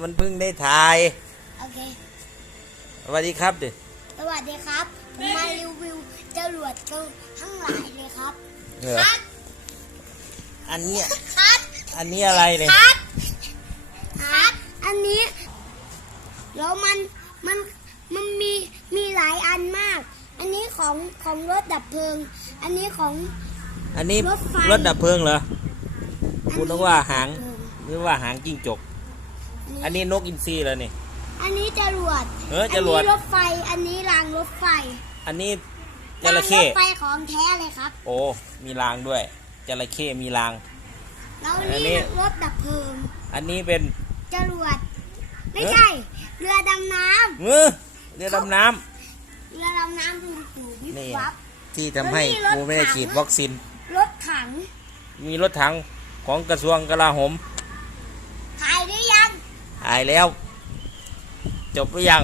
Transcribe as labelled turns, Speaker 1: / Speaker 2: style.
Speaker 1: มันเพิ่งได้ถ่าย
Speaker 2: โอเค
Speaker 1: สวัสดีครับดิ
Speaker 2: สวัสดีครับผมมารีวิวจรวดตัวทั้งหลายเลยครับ
Speaker 1: เออ
Speaker 2: คัด
Speaker 1: อันเนี้ย
Speaker 2: คัด
Speaker 1: อันนี้อะไรเนี่ย
Speaker 2: คัดคัดอันนี้แล้วมันมันมันมีมีหลายอันมาก อันนี้ของของรถดับเพลิง อันนี้ของ
Speaker 1: อันนี้
Speaker 2: รถไฟ
Speaker 1: รถดับเพลิงเหรอคุณนึกว่าหาง
Speaker 2: เออ
Speaker 1: หรือว่าหางจิ้งจก อันนี้นกอินทรีแล้วนี่
Speaker 2: อันนี้จรวด
Speaker 1: เออจรวด
Speaker 2: อันนี้รถไฟ อันนี้รางรถไฟ
Speaker 1: อันนี้จ
Speaker 2: ราง
Speaker 1: ระ
Speaker 2: ร
Speaker 1: เข้
Speaker 2: ถไฟของแท้เลยครับ
Speaker 1: โอ้มีรางด้วยจระเข้มีราง
Speaker 2: แล้ว
Speaker 1: อันนี้
Speaker 2: นี่รถดับเพลิง
Speaker 1: อันนี้เป็น
Speaker 2: จรวด ไม่
Speaker 1: เอ๊ะ
Speaker 2: ใช่ เรือดำน้
Speaker 1: เออเรือดำน้ำ
Speaker 2: เรือดำน้ำดูดูวิบ
Speaker 1: นี่
Speaker 2: วับำ
Speaker 1: ที่ทำให้
Speaker 2: แล้วนี่รถ
Speaker 1: กูไม่ได้
Speaker 2: ถัง
Speaker 1: ฉีดวัคซีน
Speaker 2: รถถัง
Speaker 1: มีรถถังของกระทรวงกลาโหม
Speaker 2: ถ่าย
Speaker 1: แล้ว จบหรือยัง